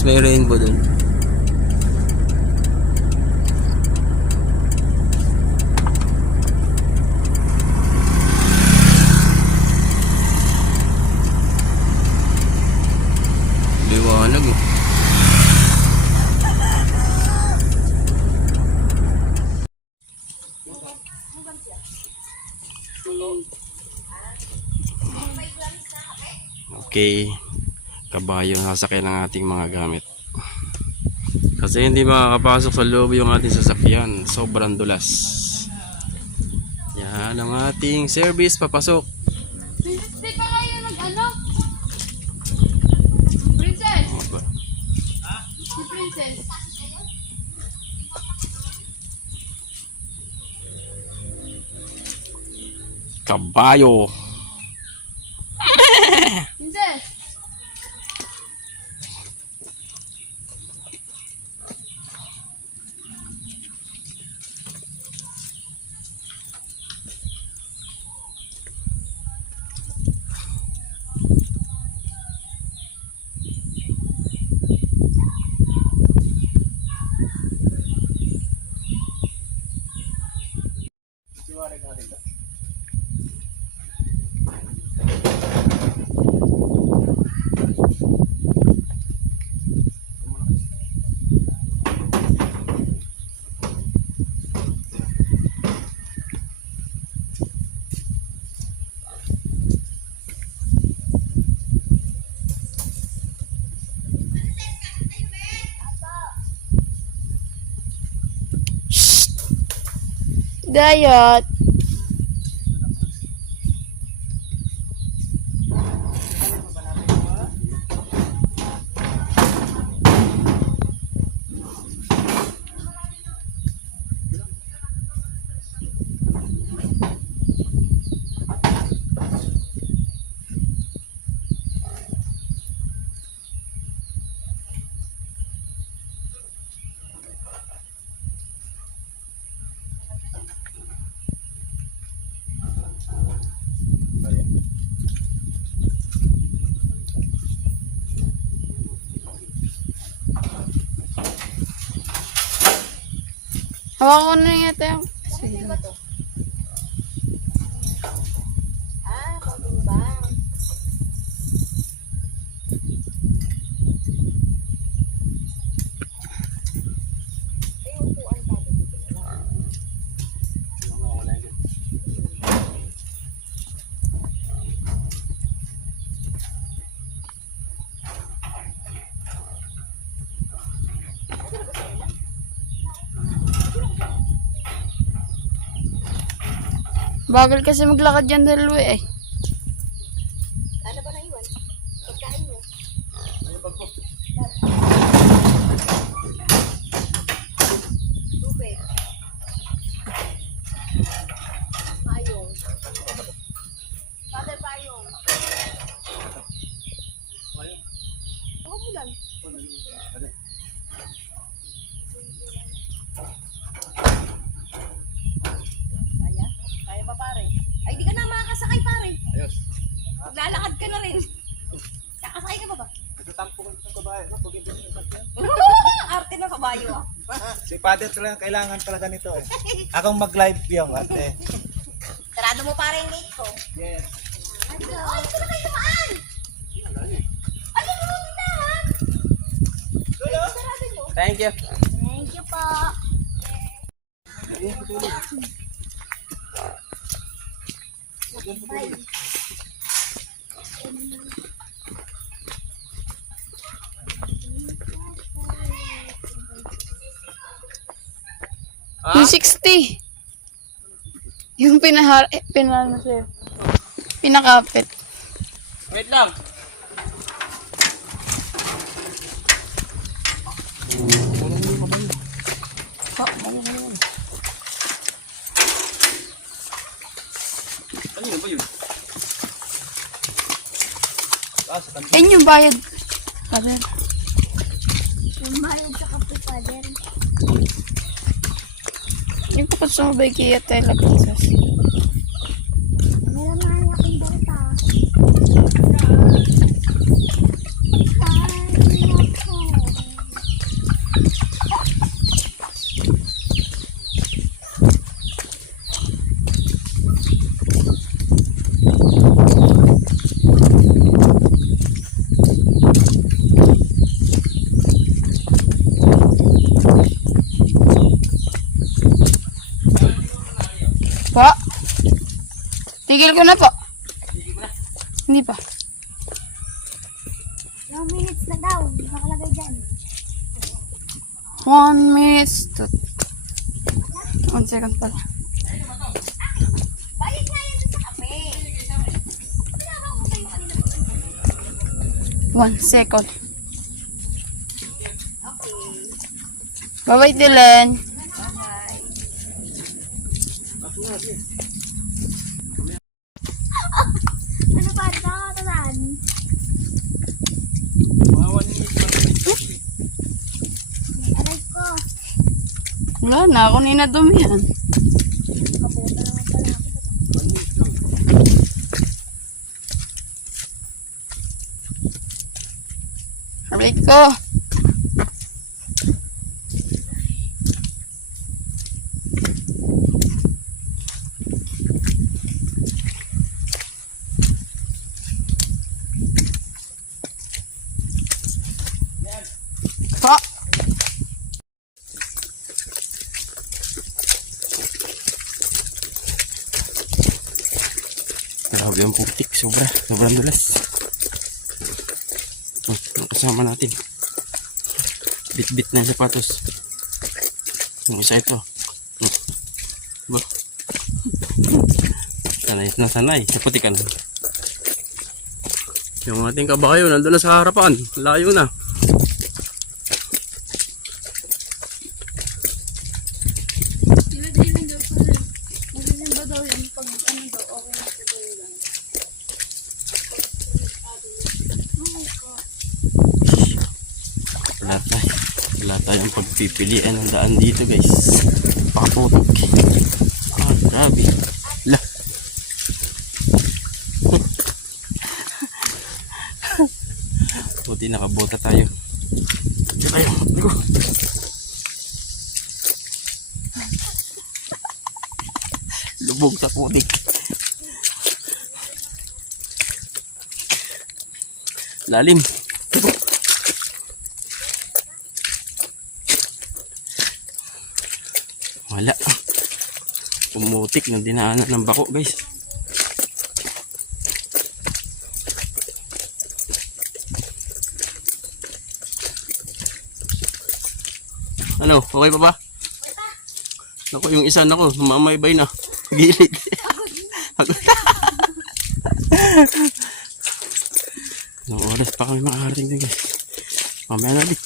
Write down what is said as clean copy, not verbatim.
Tapos may rainbow dun. Liwanag eh. Okay, kabayo na sasakyan ng ating mga gamit. Kasi hindi makakapasok sa loob yung ating sasakyan. Sobrang dulas. Yan ang ating service papasok. Di ba kayo nag-ano? Princess? Si Princess. Kabayo. Princess? Dayot. Hawakan ko na yata yung... Sige. Pagbimbang. Ay, upuan pa dito na lang. Bagal kasi maglakad yan dalawa eh. Ano ba naiwan? Pagkain mo. Tubig. Payong. Father payong. Huwag mo lang. Kaya? Kaya pa pare? Ay, di ka na makakasakay pare. Ayos. Maglalakad ka na rin. Kakasakay ka ba ba? Nagtatampo ko ng kabayo. Pag hindi ko nagtatampo. Arte ng kabayo ah. Si Father talaga kailangan talaga nito eh. Akong mag-live yung ate. Sarado mo pare yung gate ko. Yes. Ay, ito na kayo tumaan! Ay, yung mga tindahan! Sarado nyo. Thank you. Thank you po. Bye. Yung 60. Yung pinano sa'yo. Pinakapit. Wait lang. Ano yun ba yun? Yan yung bayad. Father. Yung mahal sa kape, Father. Yung kapag sumabay kaya tela princess. Meron na aking bata. Ay, nako. Tigil ko na po. Hindi pa. 2 minutes na daw. Nakalagay dyan. 1 minute. 1 second pala. Balik nga yan sa kape. Pinaka ko kayo kanina. 1 second. Bye-bye, Dylan. Ano pa? Nakakatalaan. Aray ko. Wala na, ako ninadumi yan. Kabuta naman pala ako. Aray ko. Ha? Grabe ang putik. Sobrang dulas. Ang kasama natin. Bit-bit na yung sapatos. Yung isa ito. Ba? Sanay na sanay. Naputikan. Yung ating kabayo nandun na sa harapan. Layo na. Magaling ba daw yan? Pag ano daw, okay na sa daw yan. Wala tayong pagpipilian ng daan dito guys. Pakaputok. Grabe. Lah. Buti nakabota tayo. Diyan tayo. Ligo. Lubog sa putik. Lalim. Wala. Pumutik ng dinaanan ng bako guys. Ano? Okay pa ba? Naku, yung isa nako, mamaybay na. Gilid. Noong oras pa kami makakarating din guys. Mamaya na ulit.